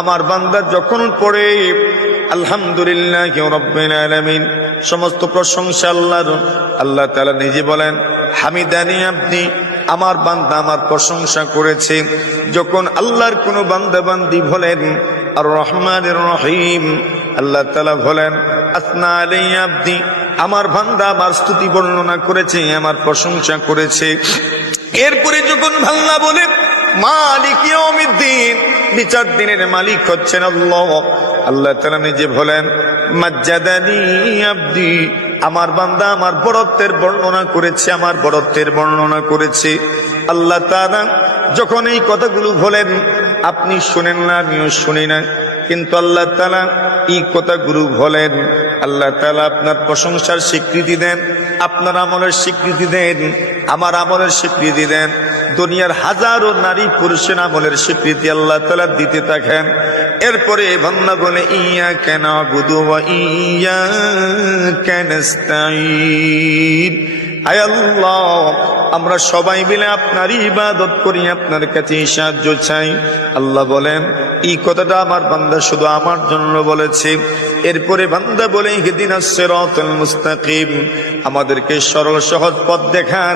আমার বান্দা যখন পড়ে আলহামদুলিল্লাহি রাব্বিল আলামিন, সমস্ত প্রশংসা আল্লাহর, আল্লাহ তাআলা নিজে বলেন হামিদানি আব্দি, আমার বান্দা আমার প্রশংসা করেছে। যখন আল্লাহর কোন বান্দা বান্দি বলেন আর রহমানির রহিম, আল্লাহ তাআলা বলেন আসনা আলাইয়া আব্দি, আমার বান্দা আমার স্তুতি বর্ণনা করেছে, আমার প্রশংসা করেছে। এরপরে যখন বান্দা বলে মালিক ইয়াউমিদ্দিন, বিচার দিনের মালিক হচ্ছেন আল্লাহ, আল্লাহ তাআলা নিজে বলেন মাজ্জাদানি আব্দি, আমার বান্দা আমার বড়ত্বের বর্ণনা করেছে, আমার বড়ত্বের বর্ণনা করেছে। আল্লাহ তাআলা যখন এই কথাগুলো বলেন আপনি শুনেন না, আমিও শুনি না, কিন্তু আল্লাহ তাআলা এই কথাগুলো বলেন, আল্লাহ তাআলা আপনার প্রশংসার স্বীকৃতি দেন, আপনার আমলের স্বীকৃতি দেন, আমার আমলের স্বীকৃতি দেন, দুনিয়ার হাজারো নারী পুরুষের আমলের স্বীকৃতি আল্লাহ তাআলা দিতে থাকেন। এরপরে বান্দা বলে ইয়্যাকা না'বুদু ওয়া ইয়্যাকা নাস্তাঈন, আয় আল্লাহ আমরা সবাই মিলে আপনার ইবাদত করি, আপনার কাছে সাহায্য চাই। আল্লাহ বলেন এই কথাটা আমার বান্দা শুধু আমার জন্য বলেছে। এরপরে বান্দা বলে ইহদিনাস সিরাতাল মুস্তাকিম, আমাদেরকে সরল সহজ পথ দেখান।